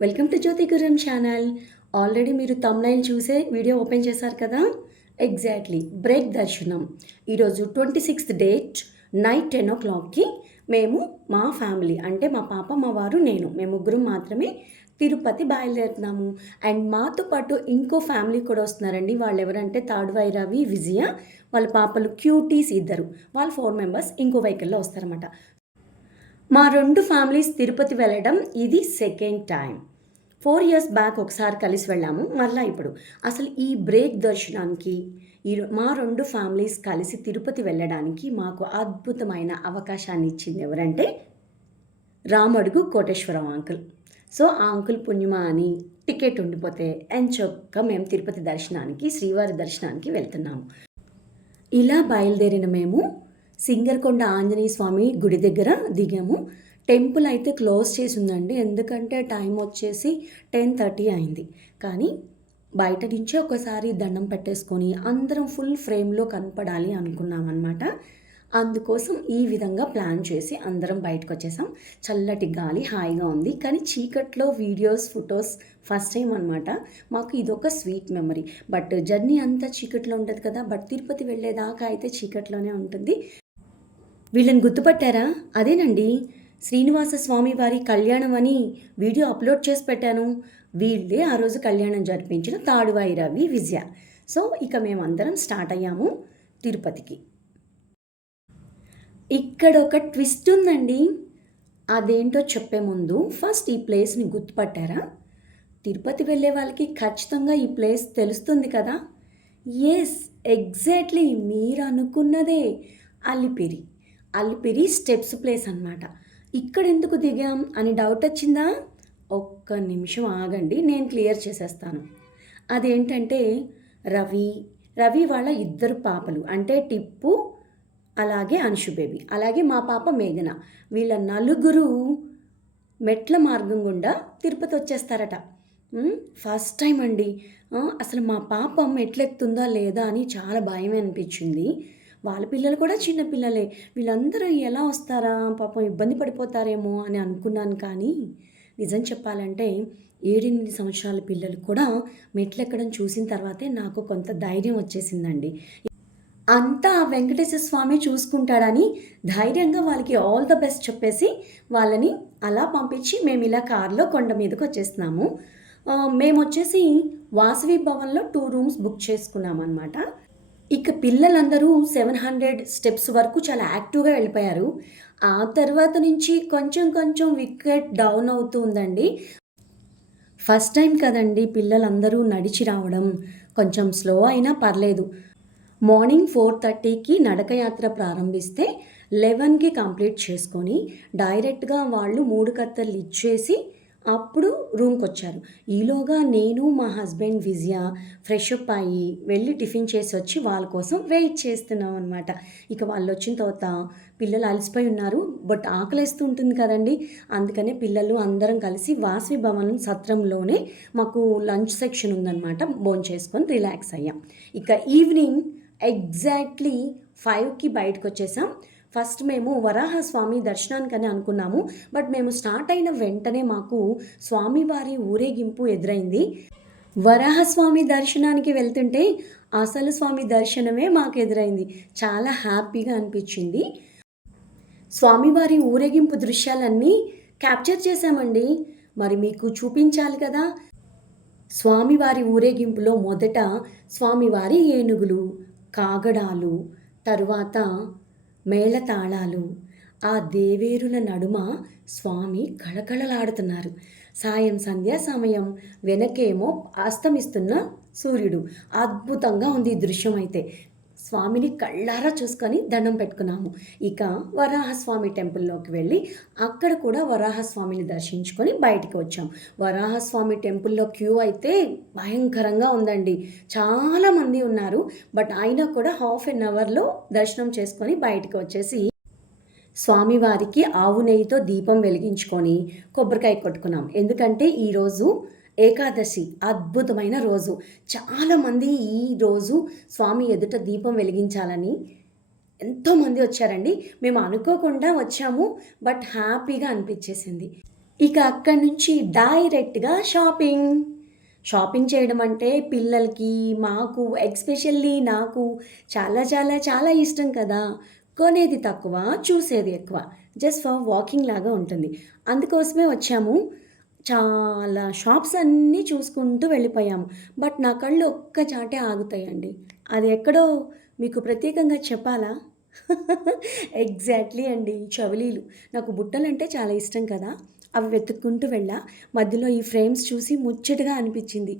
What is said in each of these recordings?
Welcome to Jyothi Guram channel. Already మీరు thumbnail చూసే video open చేశారు కదా! ఎగ్జాక్ట్‌లీ బ్రేక్ దర్శనం. ఈరోజు 26థ్ డేట్ నైట్ 10:00కి మేము మా ఫ్యామిలీ అంటే మా పాప, మా వారు, నేను మేము ముగ్గురం మాత్రమే తిరుపతి బయలుదేరుతున్నాము. అండ్ మాతో పాటు ఇంకో ఫ్యామిలీ కూడా వస్తున్నారండి. వాళ్ళెవరంటే తాడువాయి రవి, విజయ, వాళ్ళ పాపలు క్యూటీస్ ఇద్దరు. వాళ్ళు 4 మెంబర్స్ ఇంకో వెహికల్‌లో వస్తారన్నమాట. మా 2 ఫ్యామిలీస్ తిరుపతి వెళ్ళడం ఇది సెకండ్ టైమ్. 4 ఇయర్స్ బ్యాక్ ఒకసారి కలిసి వెళ్ళాము. మరలా ఇప్పుడు. అసలు ఈ బ్రేక్ దర్శనానికి మా 2 ఫ్యామిలీస్ కలిసి తిరుపతి వెళ్ళడానికి మాకు అద్భుతమైన అవకాశాన్ని ఇచ్చింది ఎవరంటే రామడుగు కోటేశ్వరం అంకుల్. సో ఆ అంకుల్ పుణ్యమా అని టికెట్ ఉండిపోతే ఎంచక్కా మేము తిరుపతి దర్శనానికి, శ్రీవారి దర్శనానికి వెళ్తున్నాము. ఇలా బయలుదేరిన మేము సింగరకొండ ఆంజనేయ స్వామి గుడి దగ్గర దిగాము. టెంపుల్ అయితే క్లోజ్ చేసి ఉందండి. ఎందుకంటే టైం వచ్చేసి 10:30 అయింది. కానీ బయట నుంచే ఒకసారి దండం పెట్టేసుకొని అందరం ఫుల్ ఫ్రేమ్‌లో కనపడాలి అనుకున్నామన్నమాట. అందుకోసం ఈ విధంగా ప్లాన్ చేసి అందరం బయటకొచ్చేసాం. చల్లటి గాలి హాయిగా ఉంది. కానీ చీకట్లో వీడియోస్, ఫోటోస్ ఫస్ట్ టైం అనమాట. మాకు ఇదొక స్వీట్ మెమరీ. బట్ జర్నీ అంతా చీకట్లో ఉంటది కదా! బట్ తిరుపతి వెళ్ళేదాకా అయితే చీకట్లోనే ఉంటుంది. వీళ్ళని గుర్తుపట్టారా? అదేనండి శ్రీనివాస స్వామి వారి కళ్యాణం అని వీడియో అప్లోడ్ చేసి పెట్టాను. వీళ్ళే ఆ రోజు కళ్యాణం జరిపించిన తాడువాయి రవి, విజయ. సో ఇక మేమందరం స్టార్ట్ అయ్యాము తిరుపతికి. ఇక్కడ ఒక ట్విస్ట్ ఉందండి. అదేంటో చెప్పే ముందు ఫస్ట్ ఈ ప్లేస్ని గుర్తుపట్టారా? తిరుపతి వెళ్ళే వాళ్ళకి ఖచ్చితంగా ఈ ప్లేస్ తెలుస్తుంది కదా! ఎస్, ఎగ్జాక్ట్లీ మీరు అనుకున్నదే. అలిపిరి. అలిపిరి స్టెప్స్ ప్లేస్ అనమాట. ఇక్కడ ఎందుకు దిగాం అని డౌట్ వచ్చిందా? ఒక్క నిమిషం ఆగండి, నేను క్లియర్ చేసేస్తాను. అదేంటంటే రవి వాళ్ళ ఇద్దరు పాపలు అంటే టిప్పు, అలాగే అంశు బేబీ, అలాగే మా పాప మేఘన, వీళ్ళ నలుగురు మెట్ల మార్గం గుండా తిరుపతి వచ్చేస్తారట. ఫస్ట్ టైం అండి. అసలు మా పాప మెట్లెక్కుతుందా లేదా అని చాలా భయం అనిపించింది. వాళ్ళ పిల్లలు కూడా చిన్న పిల్లలే. వీళ్ళందరూ ఎలా వస్తారా, పాపం ఇబ్బంది పడిపోతారేమో అని అనుకున్నాను. కానీ నిజం చెప్పాలంటే 7-8 సంవత్సరాల పిల్లలు కూడా మెట్లెక్కడం చూసిన తర్వాతే నాకు కొంత ధైర్యం వచ్చేసిందండి. అంతా ఆ వెంకటేశ్వర స్వామి చూసుకుంటాడని ధైర్యంగా వాళ్ళకి ఆల్ ద బెస్ట్ చెప్పేసి వాళ్ళని అలా పంపించి మేము ఇలా కార్లో కొండ మీదకి వచ్చేస్తున్నాము. మేమొచ్చేసి వాసవి భవన్లో 2 రూమ్స్ బుక్ చేసుకున్నామన్నమాట. ఇక పిల్లలందరూ 700 స్టెప్స్ వరకు చాలా యాక్టివ్‌గా వెళ్ళిపోయారు. ఆ తర్వాత నుంచి కొంచెం కొంచెం వికెట్ డౌన్ అవుతూ ఉందండి. ఫస్ట్ టైం కదండీ పిల్లలందరూ నడిచి రావడం. కొంచెం స్లో అయినా పర్లేదు. మార్నింగ్ 4:30కి నడకయాత్ర ప్రారంభిస్తే 11కి కంప్లీట్ చేసుకొని డైరెక్ట్‌గా వాళ్ళు 3 కత్తెరలు ఇచ్చేసి అప్పుడు రూమ్‌కొచ్చారు. ఈలోగా నేను, మా హస్బెండ్ విజయ ఫ్రెష్ అప్ అయ్యి వెళ్ళి టిఫిన్ చేసి వచ్చి వాళ్ళ కోసం వెయిట్ చేస్తున్నాం అనమాట. ఇక వాళ్ళొచ్చిన తర్వాత పిల్లలు అలసిపోయి ఉన్నారు. బట్ ఆకలేస్తూ ఉంటుంది కదండీ! అందుకనే పిల్లలు అందరం కలిసి వాసవి భవన్ సత్రంలోనే మాకు లంచ్ సెక్షన్ ఉందనమాట. భోంచేసుకొని రిలాక్స్ అయ్యాం. ఇక ఈవినింగ్ ఎగ్జాక్ట్‌లీ 5కి బయటకొచ్చేసాం. ఫస్ట్ మేము వరాహస్వామి దర్శనానికని అనుకున్నాము. బట్ మేము స్టార్ట్ అయిన వెంటనే మాకు స్వామివారి ఊరేగింపు ఎదురైంది. వరాహస్వామి దర్శనానికి వెళ్తుంటే అసలు స్వామి దర్శనమే మాకు ఎదురైంది. చాలా హ్యాపీగా అనిపించింది. స్వామివారి ఊరేగింపు దృశ్యాలన్నీ క్యాప్చర్ చేశామండి. మరి మీకు చూపించాలి కదా! స్వామివారి ఊరేగింపులో మొదట స్వామివారి ఏనుగులు, కాగడాలు, తరువాత మేళతాళాలు, ఆ దేవేరుల నడుమ స్వామి కళకళలాడుతున్నారు. సాయం సంధ్యా సమయం, వెనకేమో అస్తమిస్తున్న సూర్యుడు. అద్భుతంగా ఉంది ఈ దృశ్యం అయితే. స్వామిని కళ్ళారా చూసుకొని దండం పెట్టుకున్నాము. ఇక వరాహస్వామి టెంపుల్లోకి వెళ్ళి అక్కడ కూడా వరాహస్వామిని దర్శించుకొని బయటికి వచ్చాం. వరాహస్వామి టెంపుల్లో క్యూ అయితే భయంకరంగా ఉందండి. చాలామంది ఉన్నారు. బట్ అయినా కూడా హాఫ్ ఎన్ అవర్లో దర్శనం చేసుకొని బయటికి వచ్చేసి స్వామివారికి ఆవు నెయ్యితో దీపం వెలిగించుకొని కొబ్బరికాయ కొట్టుకున్నాం. ఎందుకంటే ఈరోజు ఏకాదశి అద్భుతమైన రోజు. చాలామంది ఈరోజు స్వామి ఎదుట దీపం వెలిగించాలని ఎంతోమంది వచ్చారండి. మేము అనుకోకుండా వచ్చాము. బట్ హ్యాపీగా అనిపించేసింది. ఇక అక్కడి నుంచి డైరెక్ట్‌గా షాపింగ్. షాపింగ్ చేయడం అంటే పిల్లలకి, మాకు ఎస్పెషల్లీ నాకు చాలా చాలా చాలా ఇష్టం కదా! కొనేది తక్కువ, చూసేది ఎక్కువ. జస్ట్ ఫర్ వాకింగ్ లాగా ఉంటుంది. అందుకోసమే వచ్చాము. చాలా షాప్స్ అన్నీ చూసుకుంటూ వెళ్ళిపోయాము. బట్ నా కళ్ళు ఒక్క చాటే ఆగుతాయండి. అది ఎక్కడో మీకు ప్రత్యేకంగా చెప్పాలా? ఎగ్జాక్ట్‌లీ అండి. చెవిలీలు. నాకు బుట్టలంటే చాలా ఇష్టం కదా! అవి వెతుక్కుంటూ వెళ్ళా. మధ్యలో ఈ ఫ్రేమ్స్ చూసి ముచ్చటగా అనిపిచ్చింది.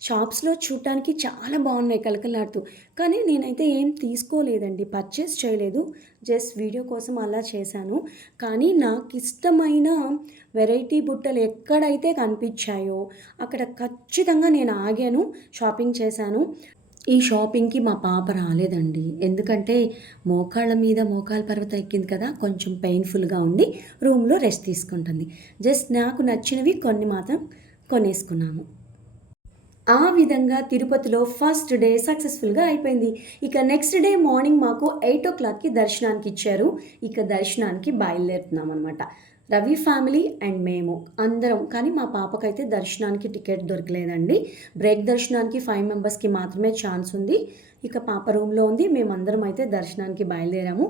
షాప్స్‌లో చూడటానికి చాలా బాగున్నాయి కళకళలాడుతూ. కానీ నేనైతే ఏం తీసుకోలేదండి. పర్చేస్ చేయలేదు. జస్ట్ వీడియో కోసం అలా చేశాను. కానీ నాకిష్టమైన వెరైటీ బుట్టలు ఎక్కడైతే కనిపించాయో అక్కడ ఖచ్చితంగా నేను ఆగాను. షాపింగ్ చేశాను. ఈ షాపింగ్‌కి మా పాప రాలేదండి. ఎందుకంటే మోకాళ్ళ మీద మోకాలు పర్వతం ఎక్కింది కదా! కొంచెం పెయిన్‌ఫుల్‌గా ఉండి రూమ్‌లో రెస్ట్ తీసుకుంటుంది. జస్ట్ నాకు నచ్చినవి కొన్ని మాత్రం కొనేసుకున్నాము. ఆ విధంగా తిరుపతిలో ఫస్ట్ డే సక్సెస్‌ఫుల్‌గా అయిపోయింది. ఇక నెక్స్ట్ డే మార్నింగ్ మాకు 8:00కి దర్శనానికిచ్చారు. ఇక దర్శనానికి బయలుదేరుతున్నామనమాట. రవి ఫ్యామిలీ అండ్ మేము అందరం. కానీ మా పాపకైతే దర్శనానికి టికెట్ దొరకలేదండి. బ్రేక్ దర్శనానికి 5 మెంబర్స్‌కి మాత్రమే ఛాన్స్ ఉంది. ఇక పాప రూమ్‌లో ఉంది. మేమందరం అయితే దర్శనానికి బయలుదేరాము.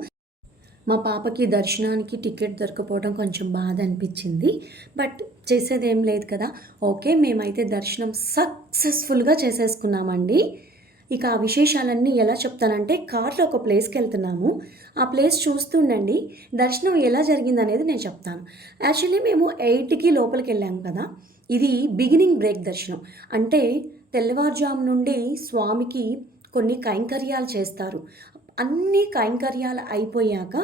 మా పాపకి దర్శనానికి టికెట్ దొరకపోవడం కొంచెం బాధ అనిపించింది. బట్ చేసేదేం లేదు కదా! ఓకే. మేమైతే దర్శనం సక్సెస్‌ఫుల్‌గా చేసేసుకున్నామండి. ఇక ఆ విశేషాలన్నీ ఎలా చెప్తానంటే కార్‌లో ఒక ప్లేస్‌కెళ్తున్నాము. ఆ ప్లేస్ చూస్తూ ఉండండి. దర్శనం ఎలా జరిగిందనేది నేను చెప్తాను. యాక్చువల్లీ మేము 8కి లోపలికెళ్ళాము కదా! ఇది బిగినింగ్ బ్రేక్ దర్శనం. అంటే తెల్లవారుజాము నుండి స్వామికి కొన్ని కైంకర్యాలు చేస్తారు. అన్ని కైంకర్యాలు అయిపోయాక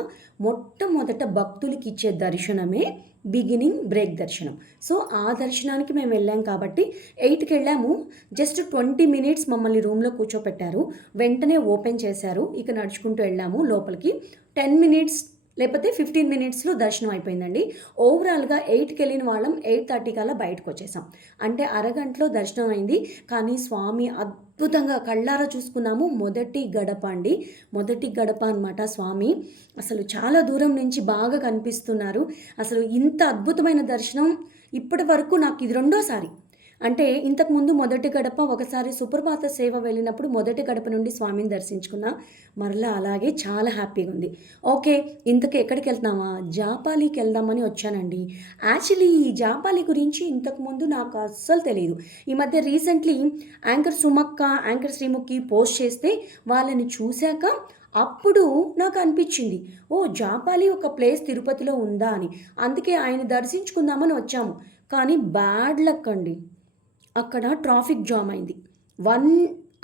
మొట్టమొదట భక్తులకిచ్చే దర్శనమే బిగినింగ్ బ్రేక్ దర్శనం. సో, ఆ దర్శనానికి మేము వెళ్ళాం కాబట్టి 8కి వెళ్ళాము. జస్ట్ 20 మినిట్స్ మమ్మల్ని రూమ్‌లో కూర్చోపెట్టారు. వెంటనే ఓపెన్ చేశారు. ఇక నడుచుకుంటూ వెళ్ళాము లోపలికి. 10 మినిట్స్ లేకపోతే 15 మినిట్స్‌లో దర్శనం అయిపోయిందండి. ఓవరాల్‌గా 8కి వెళ్ళిన వాళ్ళం 8:30 కల్లా బయటకొచ్చేసాం. అంటే అరగంటలో దర్శనం అయింది. కానీ స్వామి అద్భుతంగా కళ్ళారా చూసుకున్నాము. మొదటి గడప అండి. మొదటి గడప అనమాట స్వామి. అసలు చాలా దూరం నుంచి బాగా కనిపిస్తున్నారు. అసలు ఇంత అద్భుతమైన దర్శనం ఇప్పటి వరకు నాకు ఇది రెండోసారి. అంటే ఇంతకుముందు మొదటి గడప ఒకసారి సుప్రభాత సేవ వెళ్ళినప్పుడు మొదటి గడప నుండి స్వామిని దర్శించుకున్నా. మరలా అలాగే చాలా హ్యాపీగా ఉంది. ఓకే. ఇంతకు ఎక్కడికెళ్తున్నామా? జాపాలికి వెళ్దామని వచ్చానండి. యాక్చువల్లీ ఈ జాపాలి గురించి ఇంతకుముందు నాకు అస్సలు తెలీదు. ఈ మధ్య రీసెంట్‌లీ యాంకర్ సుమక్క, యాంకర్ శ్రీముఖి పోస్ట్ చేస్తే వాళ్ళని చూశాక అప్పుడు నాకు అనిపించింది. ఓహ్! జాపాలి ఒక ప్లేస్ తిరుపతిలో ఉందా అని. అందుకే ఆయన్ని దర్శించుకుందామని వచ్చాము. కానీ బ్యాడ్ లక్ అండి. అక్కడ ట్రాఫిక్ జామ్ అయింది. 1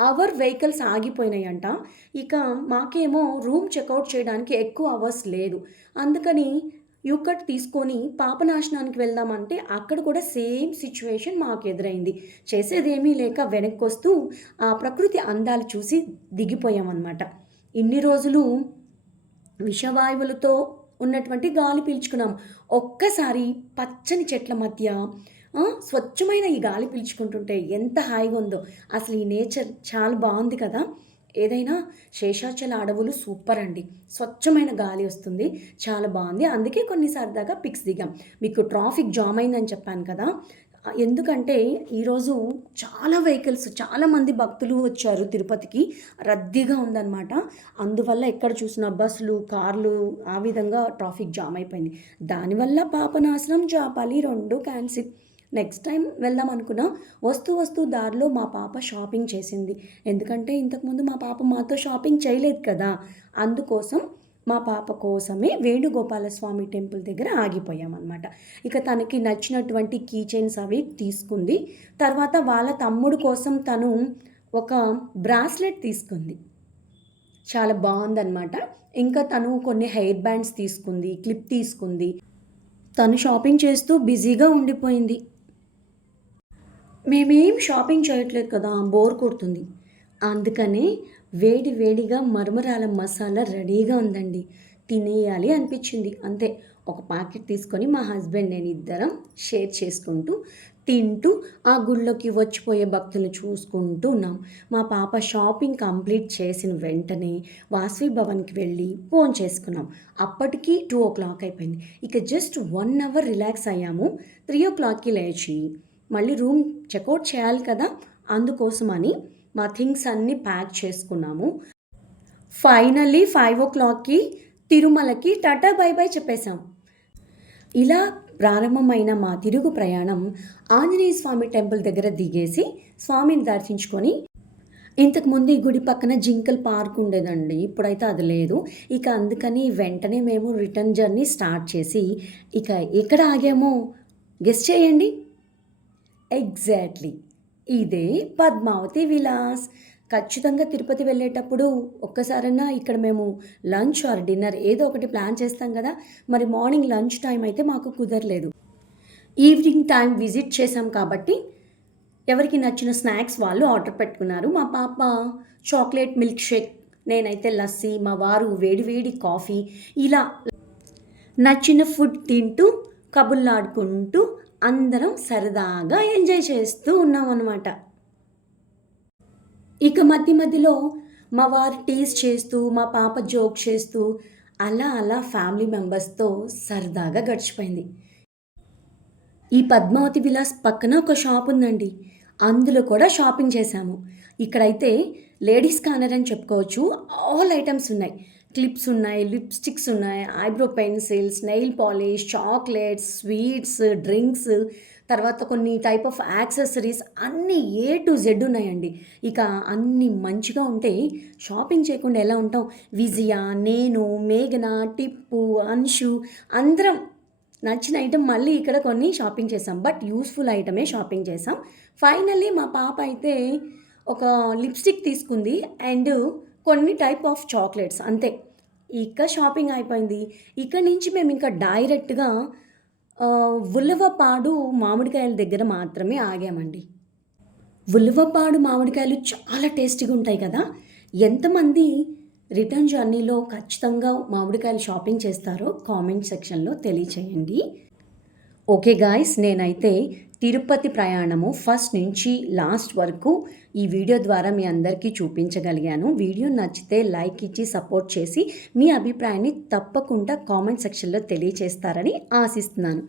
అవర్ వెహికల్స్ ఆగిపోయినాయంట. ఇక మాకేమో రూమ్ చెకౌట్ చేయడానికి ఎక్కువ అవర్స్ లేదు. అందుకని యూ కట్ తీసుకొని పాపనాశనానికి వెళ్దామంటే అక్కడ కూడా సేమ్ సిట్యుయేషన్ మాకెదురైంది. చేసేదేమీ లేక వెనక్కొస్తూ ఆ ప్రకృతి అందాలు చూసి దిగిపోయామనమాట. ఇన్ని రోజులు విషవాయువులతో ఉన్నటువంటి గాలి పీల్చుకున్నాం. ఒక్కసారి పచ్చని చెట్ల మధ్య స్వచ్ఛమైన ఈ గాలి పీల్చుకుంటుంటే ఎంత హాయిగా ఉందో. అసలు ఈ నేచర్ చాలా బావుంది కదా! ఏదైనా శేషాచల అడవులు సూపర్ అండి. స్వచ్ఛమైన గాలి వస్తుంది. చాలా బావుంది. అందుకే కొన్ని సరదాగా పిక్స్ దిగాం. మీకు ట్రాఫిక్ జామ్ అయిందని చెప్పాను కదా! ఎందుకంటే ఈరోజు చాలా వెహికల్స్ చాలామంది భక్తులు వచ్చారు తిరుపతికి. రద్దీగా ఉందనమాట. అందువల్ల ఎక్కడ చూసినా బస్సులు, కార్లు ఆ విధంగా ట్రాఫిక్ జామ్ అయిపోయింది. దానివల్ల పాపనాశనం, జాపాలి 2 క్యాన్సిల్. నెక్స్ట్ టైం వెళ్దాం అనుకున్నా. వస్తూ దారిలో మా పాప షాపింగ్ చేసింది. ఎందుకంటే ఇంతకుముందు మా పాప మాతో షాపింగ్ చేయలేదు కదా! అందుకోసం మా పాప కోసమే వేణుగోపాలస్వామి టెంపుల్ దగ్గర ఆగిపోయామన్నమాట. ఇక తనకి నచ్చినటువంటి కీ చైన్స్ అవి తీసుకుంది. తర్వాత వాళ్ళ తమ్ముడు కోసం తను ఒక బ్రాస్లెట్ తీసుకుంది. చాలా బావుందనమాట. ఇంకా తను కొన్ని హెయిర్ బ్యాండ్స్ తీసుకుంది, క్లిప్ తీసుకుంది. తను షాపింగ్ చేస్తూ బిజీగా ఉండిపోయింది. మేమేం షాపింగ్ చేయట్లేదు కదా! బోర్ కొడుతుంది. అందుకనే వేడి వేడిగా మరమరాల మసాలా రెడీగా ఉందండి. తినేయాలి అనిపించింది. అంతే. ఒక ప్యాకెట్ తీసుకొని మా హస్బెండ్ నేను ఇద్దరం షేర్ చేసుకుంటూ తింటూ ఆ గుడిలోకి వచ్చిపోయే భక్తులను చూసుకుంటూ ఉన్నాం. మా పాప షాపింగ్ కంప్లీట్ చేసిన వెంటనే వాసవి భవన్‌కి వెళ్ళి భోంచేసుకున్నాం. అప్పటికి 2:00 అయిపోయింది. ఇక జస్ట్ 1 అవర్ రిలాక్స్ అయ్యాము. 3:00కి లేచి మళ్ళీ రూమ్ చెకౌట్ చేయాలి కదా! అందుకోసమని మా థింగ్స్ అన్నీ ప్యాక్ చేసుకున్నాము. ఫైనల్లీ 5:00కి తిరుమలకి టాటా బై బై చెప్పేసాం. ఇలా ప్రారంభమైన మా తిరుగు ప్రయాణం ఆంజనేయ స్వామి టెంపుల్ దగ్గర దిగేసి స్వామిని దర్శించుకొని, ఇంతకుముందు ఈ గుడి పక్కన జింకల్ పార్క్ ఉండేదండి. ఇప్పుడైతే అది లేదు. ఇక అందుకని వెంటనే మేము రిటర్న్ జర్నీ స్టార్ట్ చేసి, ఇక ఎక్కడ ఆగామో గెస్ చేయండి? ఎగ్జాక్ట్‌లీ. ఇదే పద్మావతి విలాస్. ఖచ్చితంగా తిరుపతి వెళ్ళేటప్పుడు ఒక్కసారన్నా ఇక్కడ మేము లంచ్ ఆర్ డిన్నర్ ఏదో ఒకటి ప్లాన్ చేస్తాం కదా! మరి మార్నింగ్ లంచ్ టైమ్ అయితే మాకు కుదరలేదు. ఈవినింగ్ టైం విజిట్ చేసాం కాబట్టి ఎవరికి నచ్చిన స్నాక్స్ వాళ్ళు ఆర్డర్ పెట్టుకున్నారు. మా పాప చాక్లేట్ మిల్క్ షేక్, నేనైతే లస్సీ, మా వారు వేడి వేడి కాఫీ, ఇలా నచ్చిన ఫుడ్ తింటూ కబుర్లాడుకుంటూ అందరం సరదాగా ఎంజాయ్ చేస్తూ ఉన్నామన్నమాట. ఇక మధ్య మధ్యలో మా వారు టీజ్ చేస్తూ, మా పాప జోక్ చేస్తూ అలా అలా ఫ్యామిలీ మెంబర్స్‌తో సరదాగా గడిచిపోయింది. ఈ పద్మావతి విలాస్ పక్కన ఒక షాప్ ఉందండి. అందులో కూడా షాపింగ్ చేశాము. ఇక్కడైతే లేడీస్ కార్నర్ అని చెప్పుకోవచ్చు. ఆల్ ఐటెమ్స్ ఉన్నాయి. క్లిప్స్ ఉన్నాయి, లిప్‌స్టిక్స్ ఉన్నాయి, eyebrow pencils, nail polish, chocolates, sweets, drinks, తర్వాత కొన్ని టైప్ ఆఫ్ యాక్సెసరీస్ అన్నీ ఏ టు జెడ్ ఉన్నాయండి. ఇక అన్నీ మంచిగా ఉంటే షాపింగ్ చేయకుండా ఎలా ఉంటాం? విజయ, నేను, మేఘన, టిప్పు, అన్షు అందరం నచ్చిన ఐటెం మళ్ళీ ఇక్కడ కొన్ని షాపింగ్ చేసాం. బట్ యూజ్‌ఫుల్ ఐటమే షాపింగ్ చేసాం. ఫైనల్లీ మా పాప అయితే ఒక లిప్‌స్టిక్ తీసుకుంది అండ్ కొన్ని టైప్ ఆఫ్ చాక్లెట్స్ అంతే. ఇక షాపింగ్ అయిపోయింది. ఇక్కడి నుంచి మేము ఇంకా డైరెక్ట్‌గా ఉలవపాడు మామిడికాయల దగ్గర మాత్రమే ఆగామండి. ఉలవపాడు మామిడికాయలు చాలా టేస్టీగా ఉంటాయి కదా! ఎంతమంది రిటర్న్ జర్నీలో ఖచ్చితంగా మామిడికాయలు షాపింగ్ చేస్తారో కామెంట్ సెక్షన్‌లో తెలియచేయండి. ఓకే గాయ్స్, నేనైతే తిరుపతి ప్రయాణము ఫస్ట్ నుంచి లాస్ట్ వరకు ఈ వీడియో ద్వారా మీ అందరికీ చూపించగలిగాను. వీడియో నచ్చితే లైక్ ఇచ్చి సపోర్ట్ చేసి మీ అభిప్రాయాన్ని తప్పకుండా కామెంట్ సెక్షన్‌లో తెలియచేస్తారని ఆశిస్తున్నాను.